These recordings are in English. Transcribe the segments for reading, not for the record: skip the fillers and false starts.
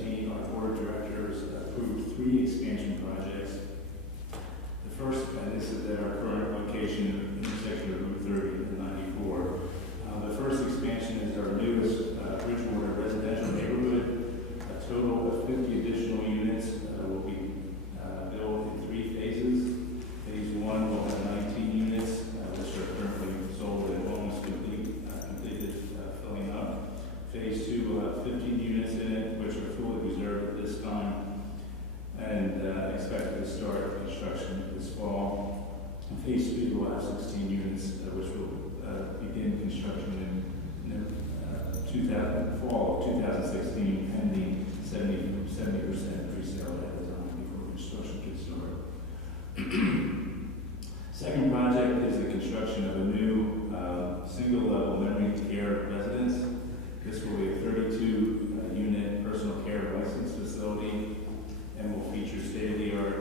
2017, our board of directors approved 3 expansion projects. The first, and this is at our current location, intersection of Route 30 and 94. The first expansion is our newest Bridgewater residential neighborhood. A total of 50 additional units will be built in 3 phases. Phase 1 will have 19 units, which are currently sold and almost completed filling up. Phase 2 will have 15 units in it, which are fully reserved at this time, and expected to start construction this fall. And Phase 3 will have 16 units, which will begin construction in fall of 2016, pending 70% pre-sale ahead of time before construction can start. Second project is the construction of a new single-level memory care residence. This will be a 32-unit personal care license facility and will feature state-of-the-art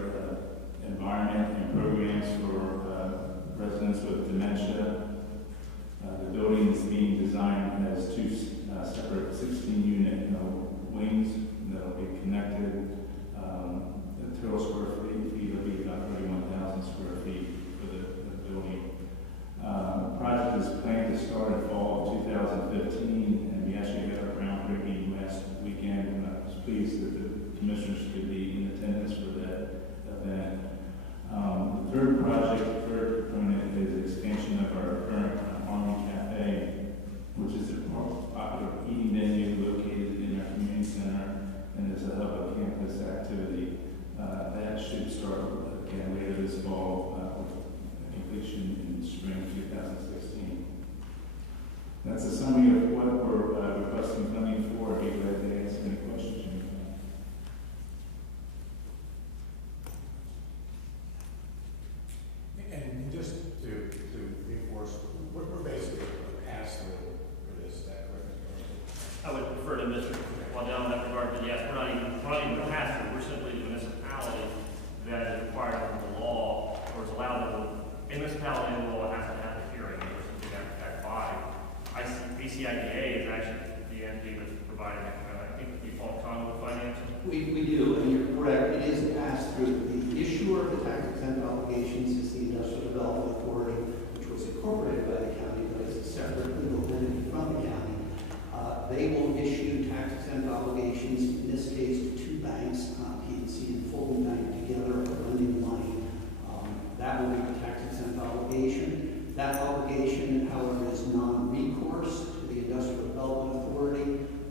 environment and programs for residents with dementia. The building is being designed as 2 separate 16-unit wings that will be connected. The total square feet will be about 31,000 square feet for the building. The project is planned to start in fall of 2015, and we actually had our groundbreaking last weekend, and I was pleased that the commissioners could be in attendance for that event. The third component is expansion of our current Harmony Cafe, which is a popular eating venue located in our community center and is a hub of campus activity. That should start again later this fall with completion in spring 2016. That's a summary of what we're requesting funding for. I'd be glad to answer any questions you may have. And just to reinforce, we're basically asked for this, that correct? I would refer to Mr. Waddell in that regard, but yes, we're not even a pass-through. We're simply the municipality that is required under the law, or is allowed to. A municipality in the law has to have a hearing, or something that by. BCIDA is actually the entity that's providing, I think we call it conduit financing. We do, and you're correct. It is passed through. The issuer of the tax exempt obligations is the Industrial Development Authority, which was incorporated by the county, but is a separate legal entity from the county. They will issue tax exempt obligations, in this case, to 2 banks, PNC and Fulton Bank together, for lending money. That will be the tax exempt obligation. That obligation, however, is non-recourse to the Industrial Development Authority.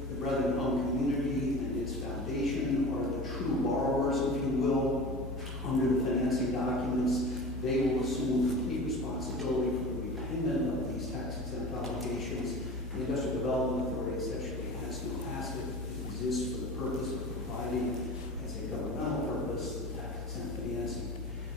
The Brethren Home Community and its foundation are the true borrowers, if you will, under the financing documents. They will assume complete responsibility for the repayment of these tax-exempt obligations. The Industrial Development Authority essentially has no asset. It exists for the purpose of providing, as a governmental purpose, the tax-exempt financing.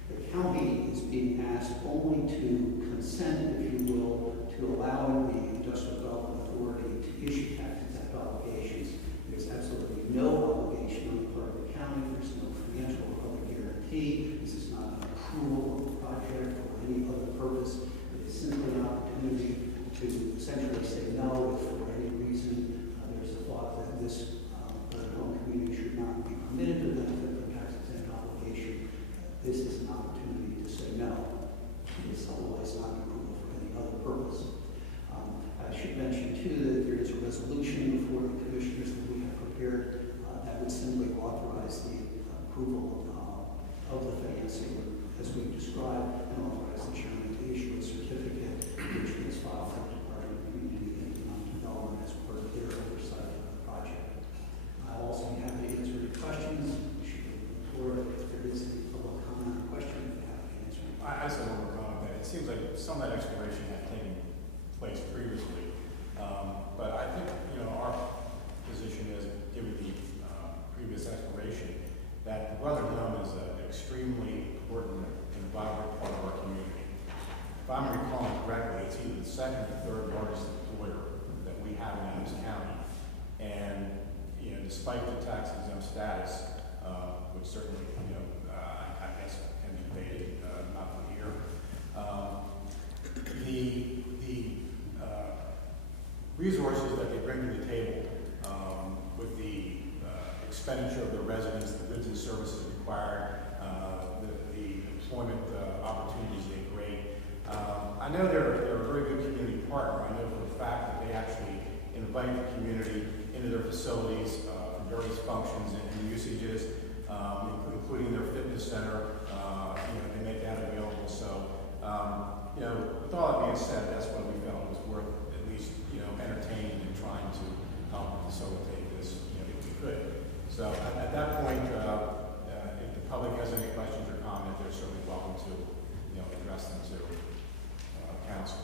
The county is being asked only to consent, if you will, to allowing the Industrial Development Authority to issue tax-exempt obligations. There's absolutely no obligation on the part of the county. There's no financial or other guarantee. This is not an approval of the project or any other purpose. It is simply an opportunity to essentially say no if for any reason there's a thought that this home community should not be permitted to benefit from tax-exempt obligation. This is an opportunity to say no. It is otherwise not an approval for any other purpose. I should mention, too, that there is a resolution before the commissioners that we have prepared that would simply authorize the approval of the financing as we've described, and authorize the chairman to issue a certificate which is filed for the Department of Community and Economic Development as part of their oversight of the project. I'll also be happy to answer any questions. Or if there is any public comment or question, I'd be happy to answer. I just have one comment that it seems like some of that exploration had taken place previously, but I think our position is, given the previous exploration, that the Brotherton Home is an extremely important and vibrant part of our community. If I'm recalling correctly, it's either the second or third largest employer that we have in Adams County, and despite the tax exempt status, which certainly I guess can be debated, not from here. The resources that they bring to the table with the expenditure of the residents, the goods and services required, the employment opportunities they create. I know they're a very good community partner. I know for a fact that they actually invite the community into their facilities for various functions and usages, including their fitness center. They make that available. So, with all that being said, that's what we felt was worth at least, entertaining and trying to help facilitate this, if we could. So at that point, if the public has any questions or comment, they're certainly welcome to, address them to council.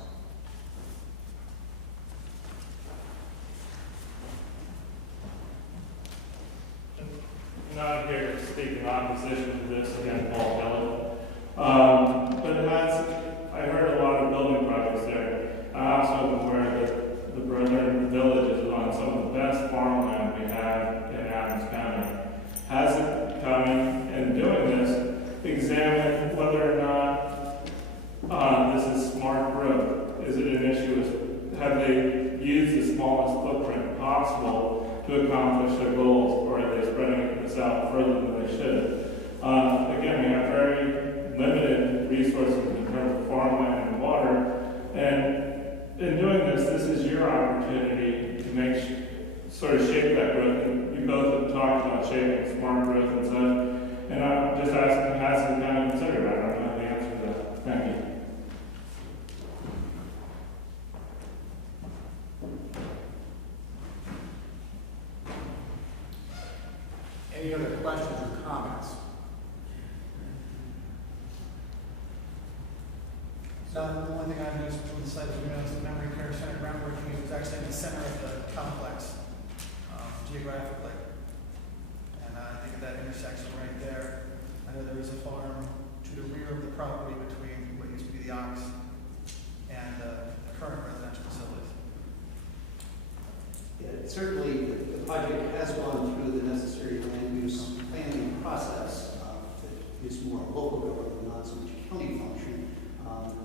Not here to speak in opposition to this, again, Paul Kelly. But I heard a lot of building projects there. I also am aware that the Brethren Village is on some of the best farmland we have in Adams County. Has it coming and doing this, examine whether or not this is smart growth? Is it an issue? Have they used the smallest footprint possible to accomplish their goals, or are they spreading this out further than they should? Again, we have very limited resources in terms of farmland and water, and in doing this is your opportunity to make sort of shape that growth. And you both have talked about shaping smart growth and such, and I'm just asking, has it kind of considered? I don't know the answer to that. Thank you. Any other questions or comments? So the one thing I noticed from the site that we noticed, the memory care center groundworking was actually in the center of the complex, geographically. And I think of that intersection right there. I know there is a farm to the rear of the property between what used to be the Ox and the current residential facilities. Yeah, certainly, the project has gone through the necessary land use planning process. It is more a local government, not so much a county function,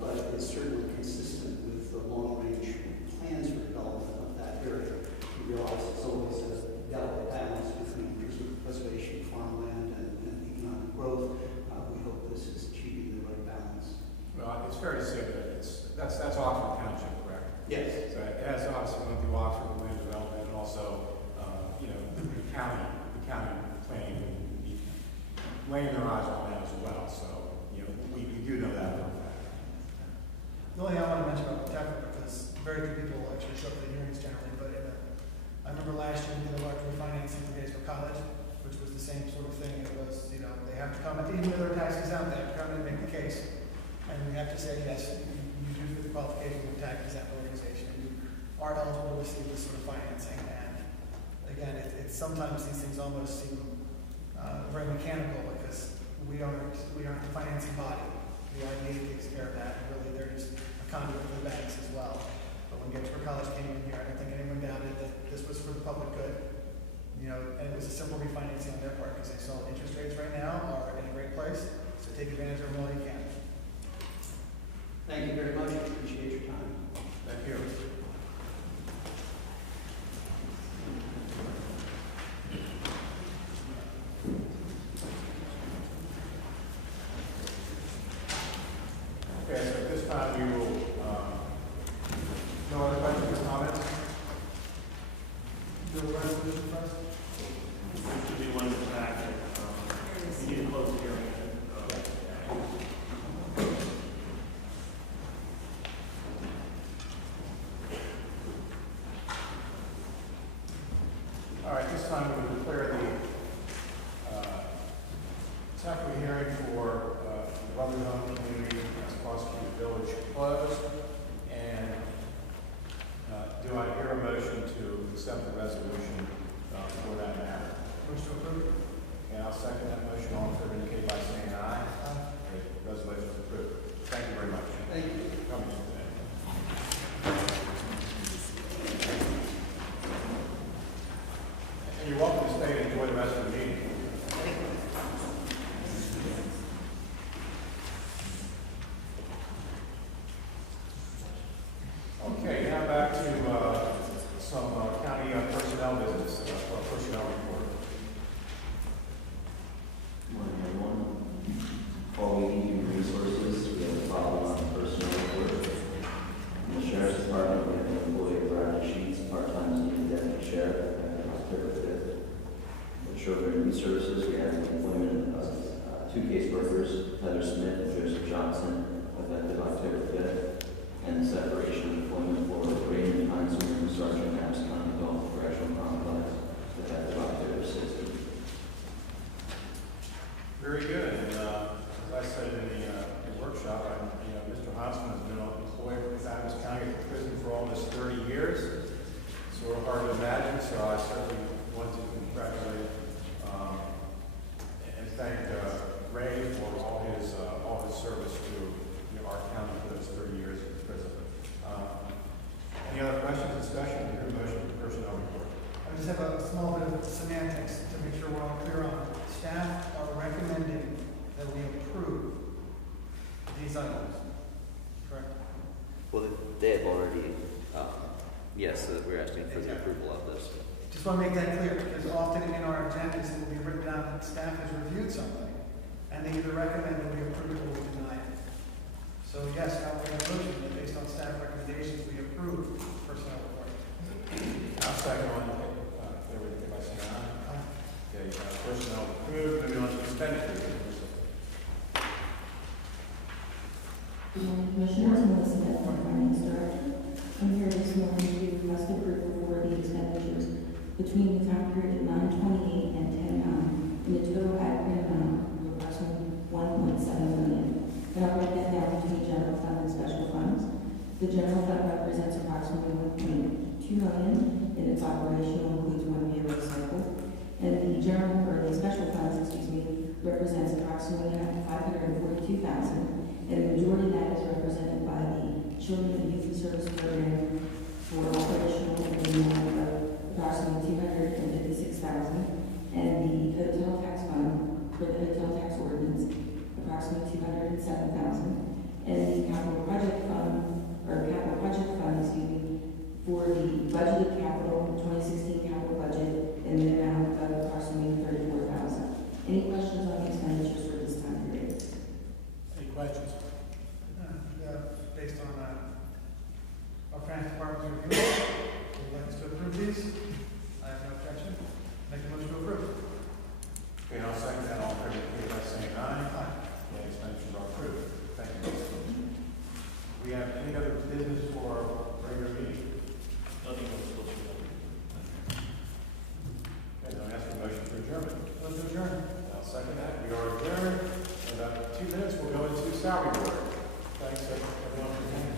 but it's certainly consistent with the long-range plans for development of that area. We realize it's always a delicate balance between preservation, farmland, and economic growth. We hope this is achieving the right balance. Well, it's fair to say that that's Oxford Township, correct? Yes. So it has obviously gone through Oxford land development, and also, the county planning, laying their eyes on that as well. So, we do know that for a fact. The only thing I want to mention about Protector, because very few people actually show up to the hearings generally, but I remember last year we did a large refinancing for Days for College, which was the same sort of thing. It was, they have to come, even though their taxes out, they have to come in and make the case. And we have to say, yes, you do fit the qualifications of a tax exempt organization, and you are eligible to receive this sort of financing. And again, it's sometimes these things almost seem very mechanical because we aren't the financing body. The IDA takes care of that, and really they're just a conduit for the banks as well. But when Get for College came in here, I don't think anyone doubted that this was for the public good. And it was a simple refinancing on their part because they saw interest rates right now are in a great place, so take advantage of them while you can. Thank you very much. Appreciate your time. Thank you. Okay, so at this time we will, no other questions or comments? Do a resolution first? There should be one in the back. You need to close the hearing. All right, this time we will declare the temporary hearing for the Rutherford community as Prosecuted Village closed. And do I hear a motion to accept the resolution for that matter? Motion to approve. And I'll second that motion. All in favor indicate by saying aye. Okay, resolution is approved. Thank you very much. Thank you. for coming in today. And you're welcome to stay and enjoy the rest of the meeting. Okay, now back to some county personnel business, or personnel report. Children and Youth Services, we have the employment of two caseworkers, Heather Smith and Joseph Johnson, effective October 5th, and the separation of employment for Raymond Heinzman from Sergeant Harris County Adult Correctional Complex, effective October 16th. Very good. And as I said in the workshop, Mr. Hosman has been employed with Adams County Prison for almost 30 years. It's sort of hard to imagine, so I certainly want to congratulate and thank Ray for all his service to our county for those 30 years in prison. Any other questions, discussion, or motion for personnel report? I just have a small bit of semantics to make sure we're all clear on. Staff are recommending that we approve these items, correct? Well, they have already, yes, so we're asking for the approval of this. Just want to make that clear, because often in our agendas, it will be written down that staff has reviewed something, and they either recommend that we approve it or we deny it. So yes, now we have a motion that based on staff recommendations, we approve personnel report. I'll second on everything by saying aye. Okay, personnel approved, moving on to expenditures. Good morning, Commissioners. Melissa Beth, Finance Director. I'm here this morning to request approval for the expenditures between the time period of 9/28 and 10/9 in a total aggregate amount of approximately $1.7 million. And I'll break that down between general fund and special funds. The general fund represents approximately $1.2 million in its operational, includes one vehicle cycle. And the special funds, represents approximately $542,000. And the majority of that is represented by the Children and Youth Service Program for operational in the amount of approximately $256,000. And the hotel tax fund for the hotel tax ordinance, approximately $207,000. And the capital project fund, for the budgeted capital, 2016 capital budget, in the amount of approximately $34,000. Any questions on the expenditures for this time period? Any questions? Based on our finance department's review, we'd like us to approve these. I have no objection. Make a motion to approve. Okay, I'll second that. All in favor, by saying aye. Aye. The expenditures are approved. Thank you. We have any other business for our regular meeting? Nothing on the school system. Okay, I'll ask for a motion for adjournment. Motion to adjourn. I'll second that. We are adjourned. In about 2 minutes, we'll go into salary board. Thanks, everyone, for coming.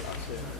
That's it.